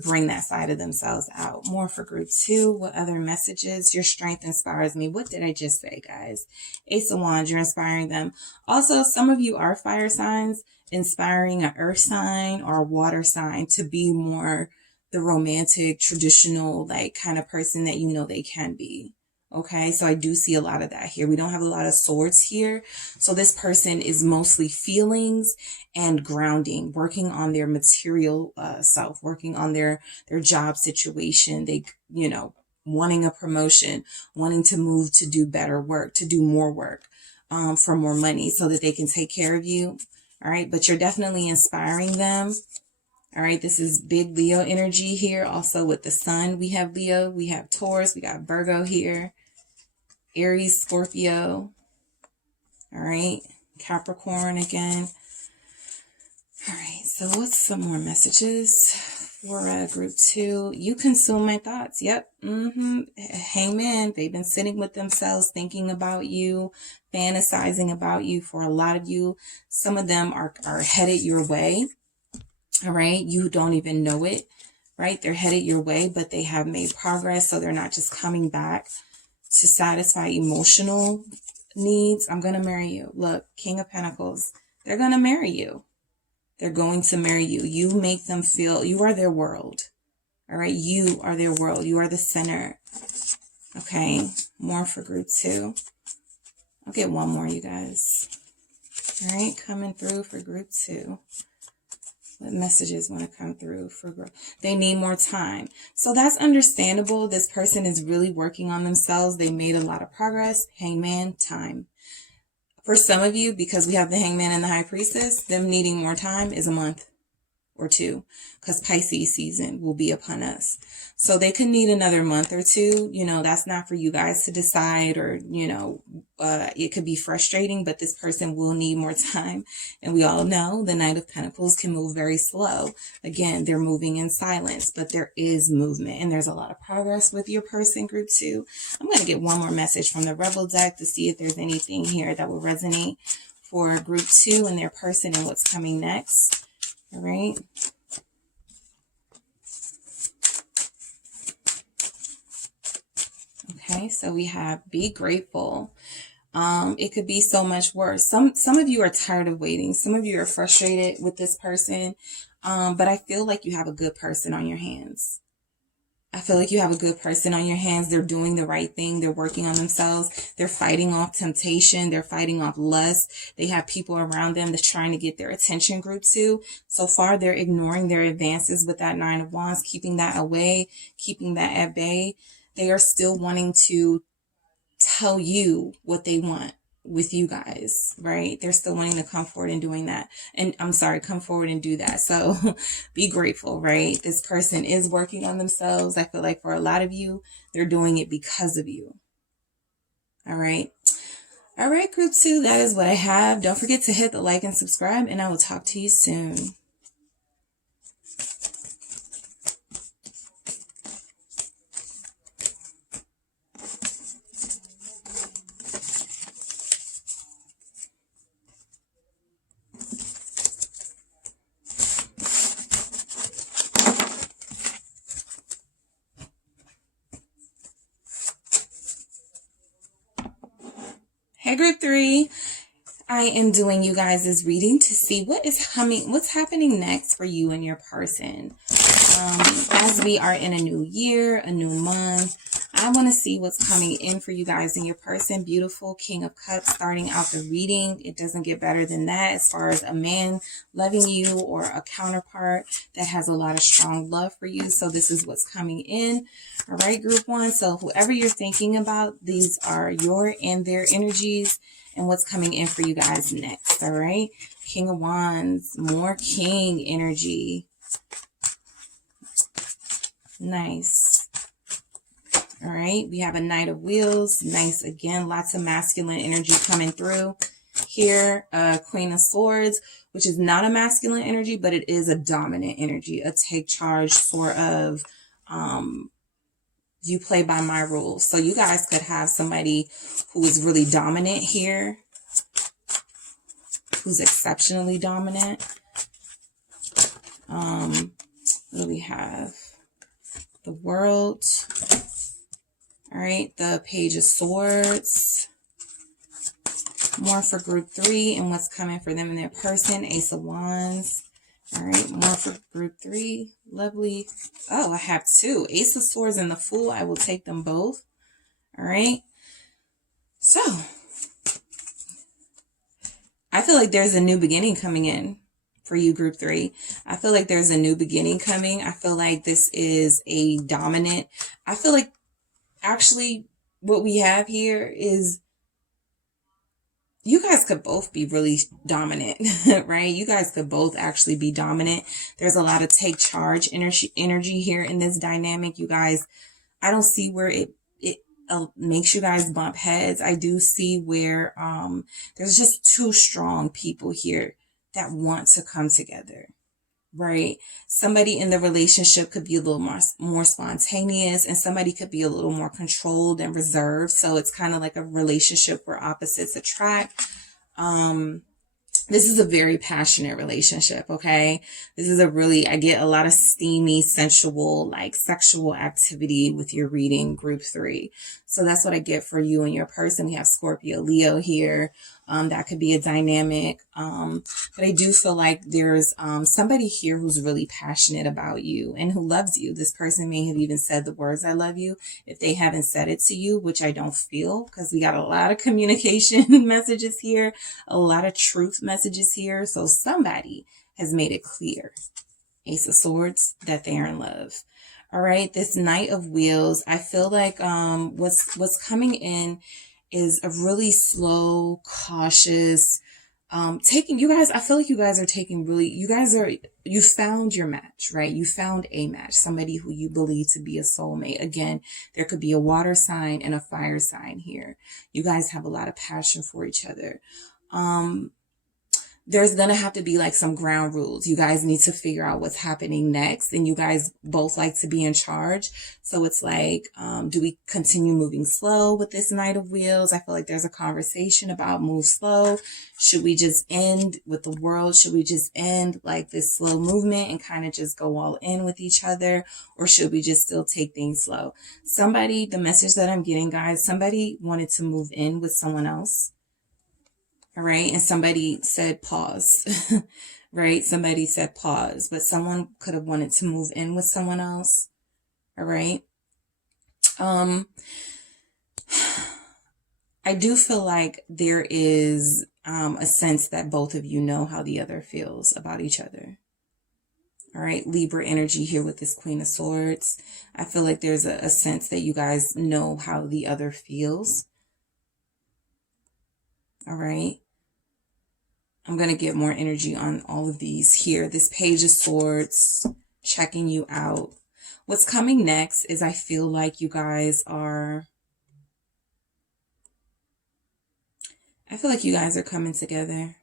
bring that side of themselves out. More for group 2. What other messages? Your strength inspires me. What did I just say, guys? Ace of Wands, you're inspiring them. Also, some of you are fire signs, inspiring an earth sign or a water sign to be more the romantic, traditional, like kind of person that you know they can be. Okay, so I do see a lot of that here. We don't have a lot of swords here. So this person is mostly feelings and grounding, working on their material self, working on their job situation. They, you know, wanting a promotion, wanting to move to do better work, to do more work for more money so that they can take care of you. All right, but you're definitely inspiring them. All right, this is big Leo energy here. Also with the sun, we have Leo, we have Taurus, we got Virgo here, Aries, Scorpio. All right, Capricorn again. All right, so what's some more messages for group 2? You consume my thoughts. Yep. Hangman. They've been sitting with themselves, thinking about you, fantasizing about you. For a lot of you, some of them are headed your way. All right, you don't even know it, right? They're headed your way, but they have made progress, so they're not just coming back to satisfy emotional needs. I'm going to marry you. Look, King of Pentacles, they're going to marry you. They're going to marry you. You make them feel you are their world. All right, you are their world. You are the center. Okay, more for group 2. I'll get one more, you guys. All right, coming through for group 2. What messages want to come through for growth? They need more time. So that's understandable. This person is really working on themselves. They made a lot of progress. Hangman, time. For some of you, because we have the Hangman and the High Priestess, them needing more time is a month or 2, because Pisces season will be upon us. So they could need another month or 2. You know, that's not for you guys to decide, or, you know, it could be frustrating, but this person will need more time. And we all know the Knight of Pentacles can move very slow. Again, they're moving in silence, but there is movement and there's a lot of progress with your person, group 2. I'm going to get one more message from the Rebel deck to see if there's anything here that will resonate for group 2 and their person and what's coming next. All right. Okay, so we have be grateful. It could be so much worse. Some of you are tired of waiting. Some of you are frustrated with this person. But I feel like you have a good person on your hands. I feel like you have a good person on your hands. They're doing the right thing. They're working on themselves. They're fighting off temptation. They're fighting off lust. They have people around them that's trying to get their attention, group 2. So far, they're ignoring their advances with that 9 of Wands, keeping that away, keeping that at bay. They are still wanting to tell you what they want with you guys, right? They're still wanting to come forward and doing that. And I'm sorry, come forward and do that. So be grateful, right? This person is working on themselves. I feel like for a lot of you, they're doing it because of you. All right. All right, group 2, that is what I have. Don't forget to hit the like and subscribe, and I will talk to you soon. Hey, group 3. I am doing you guys' reading to see what is coming, what's happening next for you and your person. As we are in a new year, a new month, I want to see what's coming in for you guys and your person. Beautiful King of Cups starting out the reading. It doesn't get better than that as far as a man loving you or a counterpart that has a lot of strong love for you. So this is what's coming in. All right, group 1. So whoever you're thinking about, these are your and their energies and what's coming in for you guys next. All right. King of Wands, more king energy. Nice. All right. We have a Knight of Wheels. Nice. Again, lots of masculine energy coming through here. Queen of Swords, which is not a masculine energy, but it is a dominant energy, a take charge sort of You play by my rules. So you guys could have somebody who is really dominant here, who's exceptionally dominant. What do we have? The World. All right, the Page of Swords. More for group 3 and what's coming for them and their person. Ace of Wands. All right, more for group 3. Lovely. Oh, I have 2. Ace of Swords and the Fool. I will take them both. All right. So, I feel like there's a new beginning coming in for you, group 3. I feel like there's a new beginning coming. I feel like this is a dominant. I feel like actually what we have here is you guys could both be really dominant, right? You guys could both actually be dominant. There's a lot of take charge energy here in this dynamic. You guys, I don't see where it makes you guys bump heads. I do see where there's just 2 strong people here that want to come together, right? Somebody in the relationship could be a little more spontaneous, and somebody could be a little more controlled and reserved. So it's kind of like a relationship where opposites attract. This is a very passionate relationship, okay? This is I get a lot of steamy, sensual, like sexual activity with your reading, group 3. So that's what I get for you and your person. We have Scorpio, Leo here. That could be a dynamic. But I do feel like there's somebody here who's really passionate about you and who loves you. This person may have even said the words, I love you, if they haven't said it to you, which I don't feel, because we got a lot of communication messages here, a lot of truth messages here. So somebody has made it clear, Ace of Swords, that they are in love. All right, this Knight of Wheels, I feel like what's coming in is a really slow, cautious, you guys, I feel like you guys are taking really, you found your match, right? You found a match, somebody who you believe to be a soulmate. Again, there could be a water sign and a fire sign here. You guys have a lot of passion for each other. There's going to have to be like some ground rules. You guys need to figure out what's happening next. And you guys both like to be in charge. So it's like, do we continue moving slow with this Knight of Wheels? I feel like there's a conversation about move slow. Should we just end with the World? Should we just end like this slow movement and kind of just go all in with each other? Or should we just still take things slow? The message that I'm getting, guys, somebody wanted to move in with someone else. All right. And somebody said pause, right? Somebody said pause, but someone could have wanted to move in with someone else. All right. I do feel like there is a sense that both of you know how the other feels about each other. All right. Libra energy here with this Queen of Swords. I feel like there's a sense that you guys know how the other feels. All right. I'm going to get more energy on all of these here. This Page of Swords, checking you out. What's coming next is I feel like you guys are coming together.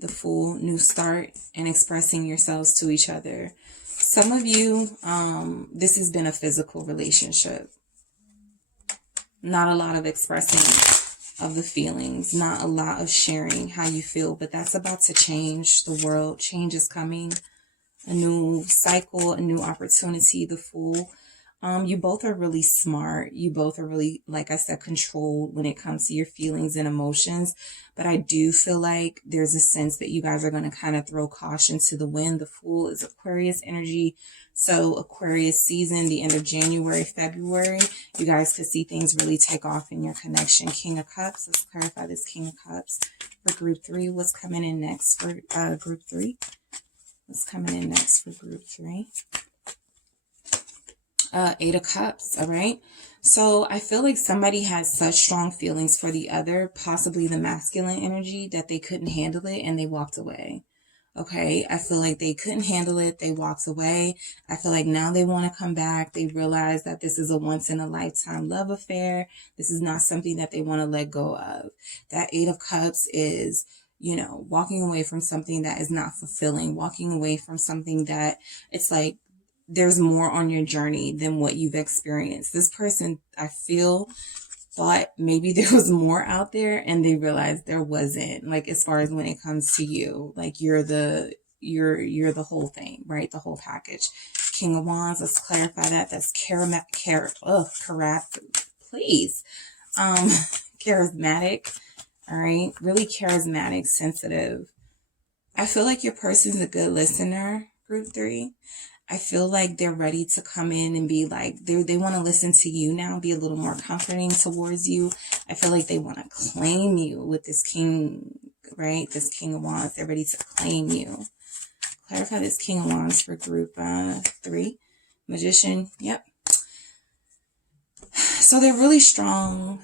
The Fool, new start, and expressing yourselves to each other. Some of you, this has been a physical relationship. Not a lot of expressing of the feelings, not a lot of sharing how you feel, but that's about to change. The World, change is coming, a new cycle, a new opportunity. The Fool. You both are really smart. You both are really, like I said, controlled when it comes to your feelings and emotions. But I do feel like there's a sense that you guys are going to kind of throw caution to the wind. The Fool is Aquarius energy. So Aquarius season, the end of January, February, you guys could see things really take off in your connection. King of Cups. Let's clarify this King of Cups for group 3. What's coming in next for group 3? What's coming in next for group 3? 8 of Cups. All right. So I feel like somebody has such strong feelings for the other, possibly the masculine energy, that they couldn't handle it and they walked away. Okay. I feel like they couldn't handle it. They walked away. I feel like now they want to come back. They realize that this is a once in a lifetime love affair. This is not something that they want to let go of. That 8 of Cups is, you know, walking away from something that is not fulfilling, walking away from something that it's like, there's more on your journey than what you've experienced. This person, I feel, thought maybe there was more out there, and they realized there wasn't, like, as far as when it comes to you, like, you're the whole thing, right? The whole package. King of Wands, let's clarify that. That's please. Charismatic, all right? Really charismatic, sensitive. I feel like your person's a good listener, group 3. I feel like they're ready to come in and be like, they want to listen to you now, be a little more comforting towards you. I feel like they want to claim you with this king, right? This King of Wands. They're ready to claim you. Clarify this King of Wands for group 3. Magician, yep. So they're really strong.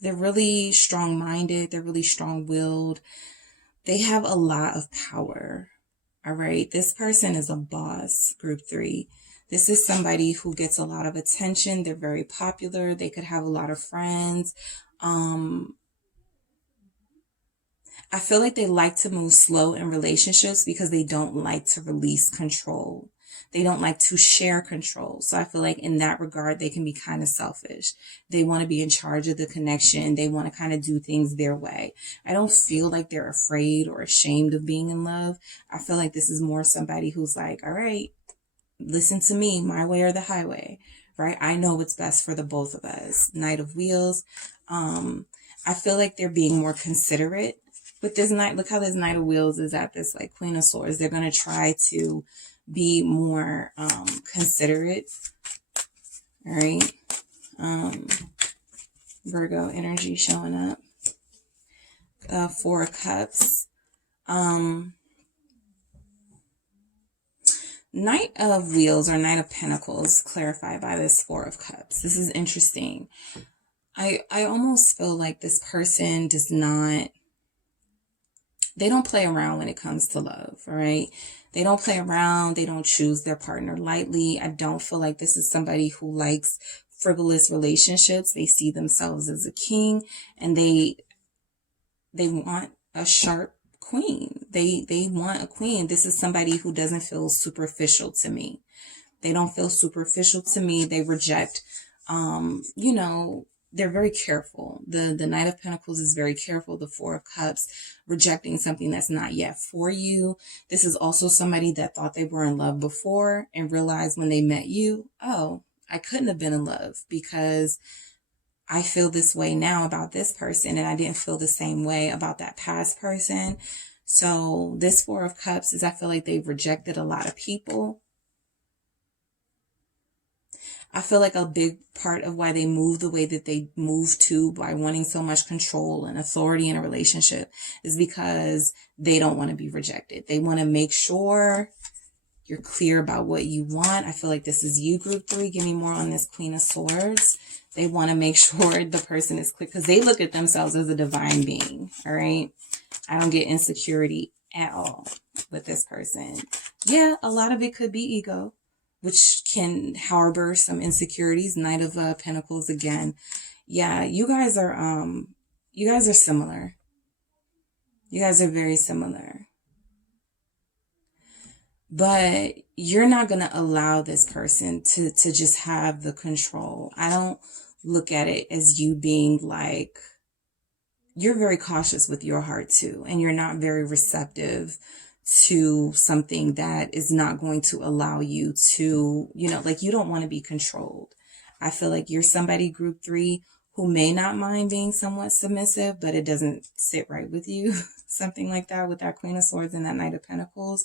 They're really strong-minded. They're really strong-willed. They have a lot of power. All right. This person is a boss, group 3. This is somebody who gets a lot of attention. They're very popular. They could have a lot of friends. I feel like they like to move slow in relationships because they don't like to release control. They don't like to share control. So I feel like in that regard, they can be kind of selfish. They want to be in charge of the connection. They want to kind of do things their way. I don't feel like they're afraid or ashamed of being in love. I feel like this is more somebody who's like, all right, listen to me, my way or the highway, right? I know what's best for the both of us. Knight of Wheels. I feel like they're being more considerate with this Knight. Look how this Knight of Wheels is at this like Queen of Swords. They're going to try to be more considerate. All right. Virgo energy showing up. 4 of Cups. Knight of Wheels or Knight of Pentacles clarified by this 4 of Cups. This is interesting. I almost feel like this person does not, they don't play around when it comes to love, all right? They don't play around. They don't choose their partner lightly. I don't feel like this is somebody who likes frivolous relationships. They see themselves as a king, and they want a sharp queen. They want a queen. This is somebody who doesn't feel superficial to me. They don't feel superficial to me. They reject, they're very careful. The Knight of Pentacles is very careful. The 4 of Cups, rejecting something that's not yet for you. This is also somebody that thought they were in love before and realized when they met you, oh, I couldn't have been in love because I feel this way now about this person and I didn't feel the same way about that past person. So this 4 of Cups is, I feel like they've rejected a lot of people. I feel like a big part of why they move the way that they move to by wanting so much control and authority in a relationship is because they don't want to be rejected. They want to make sure you're clear about what you want. I feel like this is you, group 3. Give me more on this Queen of Swords. They want to make sure the person is clear because they look at themselves as a divine being. All right. I don't get insecurity at all with this person. Yeah, a lot of it could be ego, which can harbor some insecurities. Knight of Pentacles again. Yeah, you guys are similar. You guys are very similar. But you're not going to allow this person to just have the control. I don't look at it as you being like, you're very cautious with your heart too. And you're not very receptive to something that is not going to allow you to, like you don't want to be controlled. I feel like you're somebody, group 3, who may not mind being somewhat submissive, but it doesn't sit right with you. Something like that with that Queen of Swords and that Knight of Pentacles.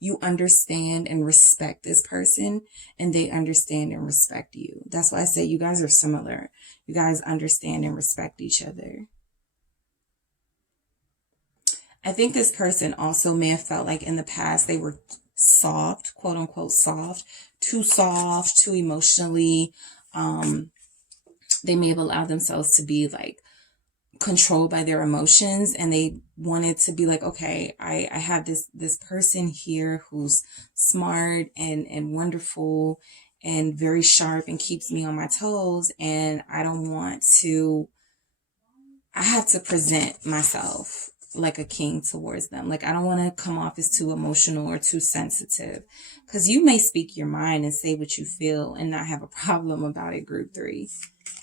You understand and respect this person and they understand and respect you. That's why I say you guys are similar. You guys understand and respect each other. I think this person also may have felt like in the past they were soft, quote unquote soft, too emotionally. They may have allowed themselves to be like controlled by their emotions, and they wanted to be like, okay, I have this person here who's smart and wonderful and very sharp and keeps me on my toes, and I have to present myself like a king towards them. Like, I don't want to come off as too emotional or too sensitive, because you may speak your mind and say what you feel and not have a problem about it, group 3,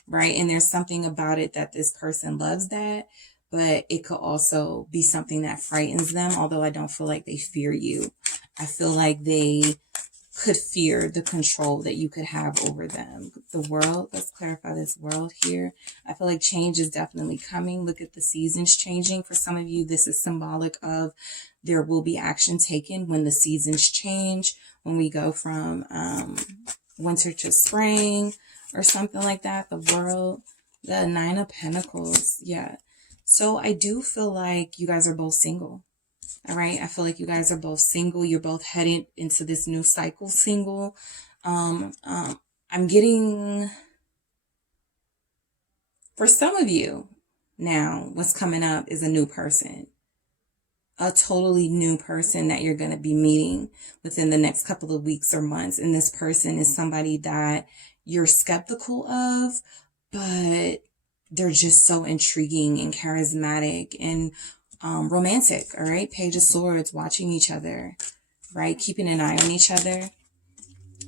right? And there's something about it that this person loves that, but it could also be something that frightens them, although I don't feel like they fear you. I feel like they could fear the control that you could have over them. The world, let's clarify this world here. I feel like change is definitely coming. Look at the seasons changing. For some of you, this is symbolic of there will be action taken when the seasons change, when we go from winter to spring or something like that. The world, the 9 of Pentacles. Yeah. So I do feel like you guys are both single. All right. I feel like you guys are both single. You're both headed into this new cycle single. I'm getting, for some of you now, what's coming up is a new person, a totally new person that you're going to be meeting within the next couple of weeks or months. And this person is somebody that you're skeptical of, but they're just so intriguing and charismatic and romantic. All right. Page of Swords, watching each other, right? Keeping an eye on each other.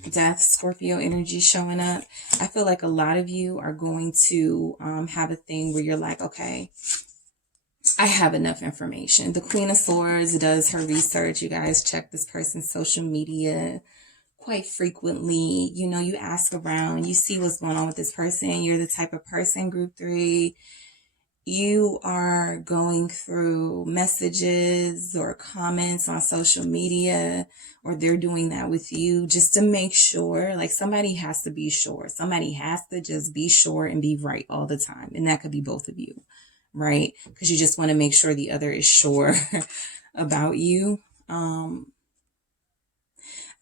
Death, Scorpio energy showing up. I feel like a lot of you are going to have a thing where you're like, okay, I have enough information. The Queen of Swords does her research. You guys check this person's social media quite frequently. You know, you ask around, you see what's going on with this person. You're the type of person, group 3, you are going through messages or comments on social media, or they're doing that with you just to make sure. Like, somebody has to be sure. Somebody has to just be sure and be right all the time. And that could be both of you, right? Because you just want to make sure the other is sure about you. I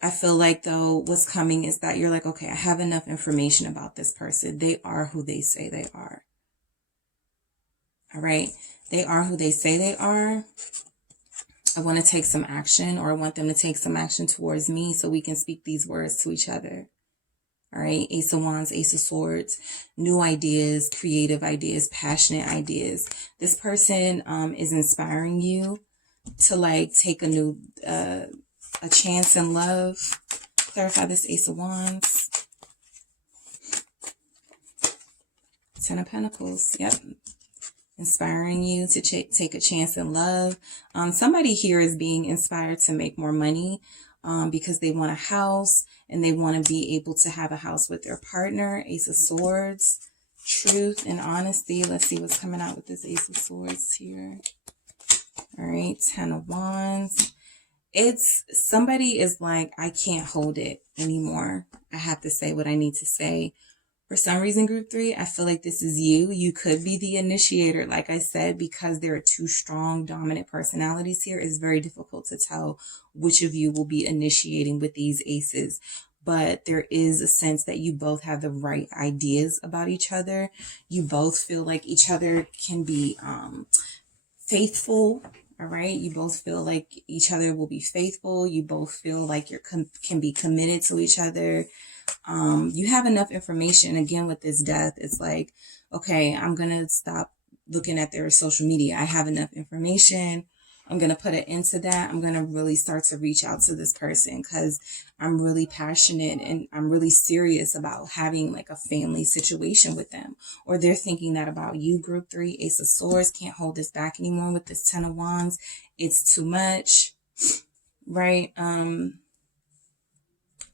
feel like, though, what's coming is that you're like, okay, I have enough information about this person. They are who they say they are. All right. They are who they say they are. I want to take some action, or I want them to take some action towards me so we can speak these words to each other. All right. Ace of Wands, Ace of Swords, new ideas, creative ideas, passionate ideas. This person is inspiring you to like take a new, a chance in love. Clarify this Ace of Wands. 10 of Pentacles. Yep. Inspiring you to take a chance in love. Somebody here is being inspired to make more money because they want a house and they want to be able to have a house with their partner. Ace of Swords, truth and honesty. Let's see what's coming out with this Ace of Swords here. All right, 10 of Wands. It's somebody is like, I can't hold it anymore. I have to say what I need to say. For some reason, group 3, I feel like this is you. You could be the initiator. Like I said, because there are two strong dominant personalities here, it's very difficult to tell which of you will be initiating with these aces. But there is a sense that you both have the right ideas about each other. You both feel like each other can be faithful. All right. You both feel like each other will be faithful. You both feel like you can be committed to each other. You have enough information. Again, with this death, it's like, okay, I'm going to stop looking at their social media. I have enough information. I'm going to put an end to that. I'm going to really start to reach out to this person because I'm really passionate and I'm really serious about having like a family situation with them. Or they're thinking that about you, group 3. Ace of Swords, can't hold this back anymore with this 10 of Wands. It's too much, right?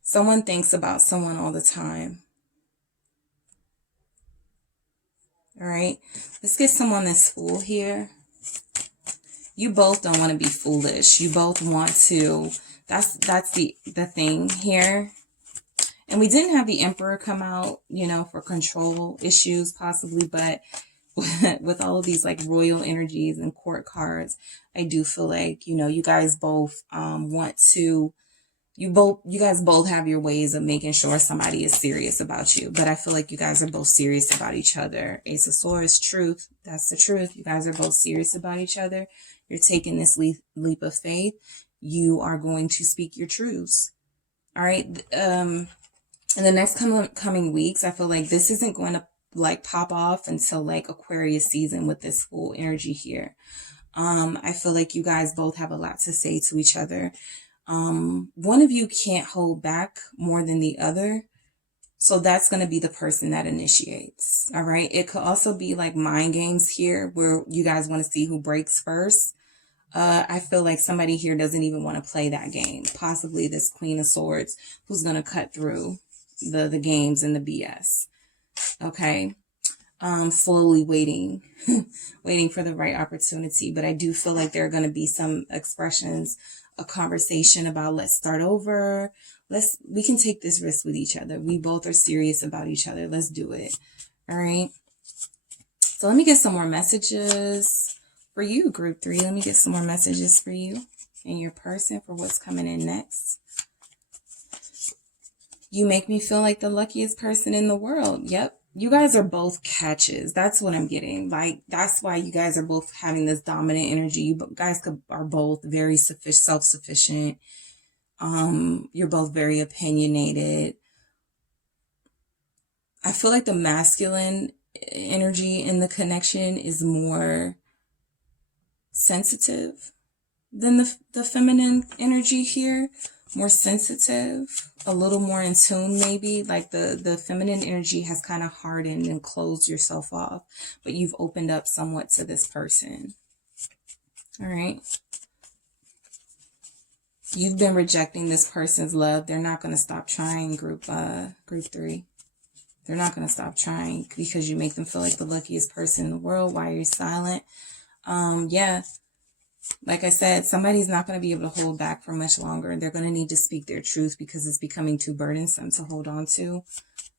Someone thinks about someone all the time. All right. Let's get someone that's full here. You both don't want to be foolish. You both want to, that's the thing here. And we didn't have the Emperor come out, you know, for control issues possibly, but with all of these like royal energies and court cards, I do feel like, you know, you guys both want to, you guys both have your ways of making sure somebody is serious about you. But I feel like you guys are both serious about each other. Ace of Swords, truth. That's the truth. You guys are both serious about each other. You're taking this leap of faith. You are going to speak your truths. All right. In the next coming weeks, I feel like this isn't going to like pop off until like Aquarius season with this full energy here. I feel like you guys both have a lot to say to each other. One of you can't hold back more than the other. So that's going to be the person that initiates. All right. It could also be like mind games here where you guys want to see who breaks first. I feel like somebody here doesn't even want to play that game. Possibly this Queen of Swords who's going to cut through the games and the BS. Okay. Slowly waiting, waiting for the right opportunity. But I do feel like there are going to be some expressions, a conversation about let's start over. We can take this risk with each other. We both are serious about each other. Let's do it. All right. So let me get some more messages for you, group 3. Let me get some more messages for you and your person for what's coming in next. You make me feel like the luckiest person in the world. Yep. You guys are both catches. That's what I'm getting. Like, that's why you guys are both having this dominant energy. You guys are both very self-sufficient. You're both very opinionated. I feel like the masculine energy in the connection is more sensitive than the feminine energy here. More sensitive, a little more in tune maybe. Like the feminine energy has kind of hardened and closed yourself off, but you've opened up somewhat to this person. All right. You've been rejecting this person's love. They're not going to stop trying, group 3. They're not going to stop trying because you make them feel like the luckiest person in the world. Why are you silent? Yeah. Like I said, somebody's not going to be able to hold back for much longer. They're going to need to speak their truth because it's becoming too burdensome to hold on to.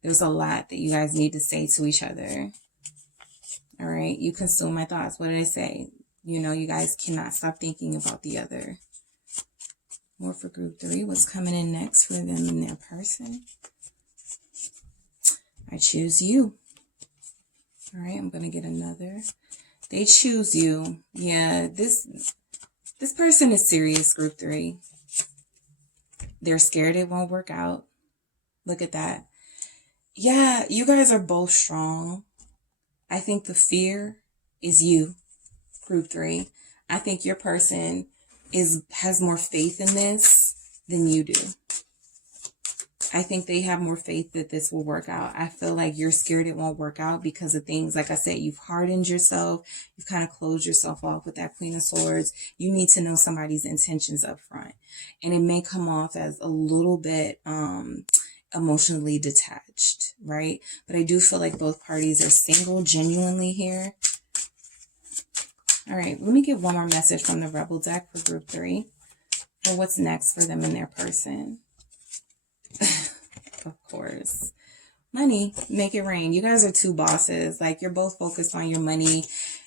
There's a lot that you guys need to say to each other. All right. You consume my thoughts. What did I say? You know, you guys cannot stop thinking about the other. More for group 3. What's coming in next for them and their person? I choose you. All right. I'm going to get another. They choose you. Yeah, this person is serious, group 3. They're scared it won't work out. Look at that. Yeah, you guys are both strong. I think the fear is you, group 3. I think your person has more faith in this than you do. I think they have more faith that this will work out. I feel like you're scared it won't work out because of things. Like I said, you've hardened yourself. You've kind of closed yourself off with that Queen of Swords. You need to know somebody's intentions up front. And it may come off as a little bit emotionally detached, right? But I do feel like both parties are single genuinely here. All right, let me get one more message from the Rebel deck for group 3. For what's next for them and their person. Of course. Money, make it rain. You guys are two bosses. Like, you're both focused on your money.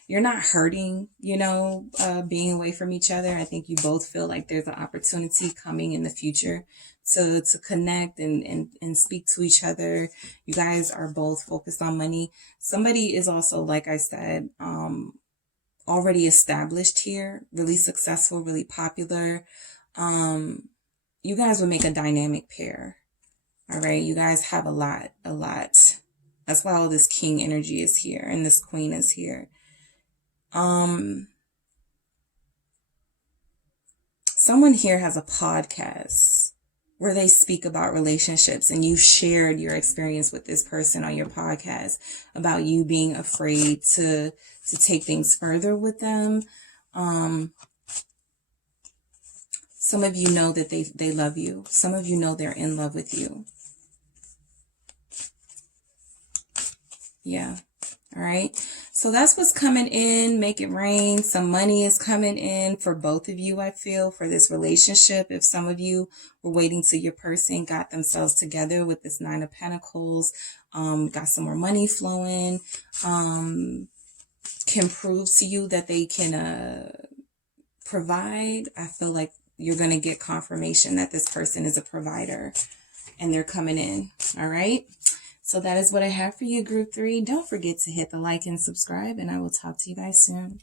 You're not hurting, you know, being away from each other. I think you both feel like there's an opportunity coming in the future to connect and speak to each other. You guys are both focused on money. Somebody is also, like I said, already established here, really successful, really popular. You guys would make a dynamic pair. All right. You guys have a lot. That's why all this king energy is here and this queen is here. Someone here has a podcast where they speak about relationships, and you shared your experience with this person on your podcast about you being afraid to take things further with them. Some of you know that they love you. Some of you know they're in love with you. Yeah. All right. So that's what's coming in. Make it rain. Some money is coming in for both of you, I feel, for this relationship. If some of you were waiting till your person got themselves together with this 9 of Pentacles, got some more money flowing, can prove to you that they can provide. I feel like you're going to get confirmation that this person is a provider and they're coming in. All right. So that is what I have for you, group 3. Don't forget to hit the like and subscribe, and I will talk to you guys soon.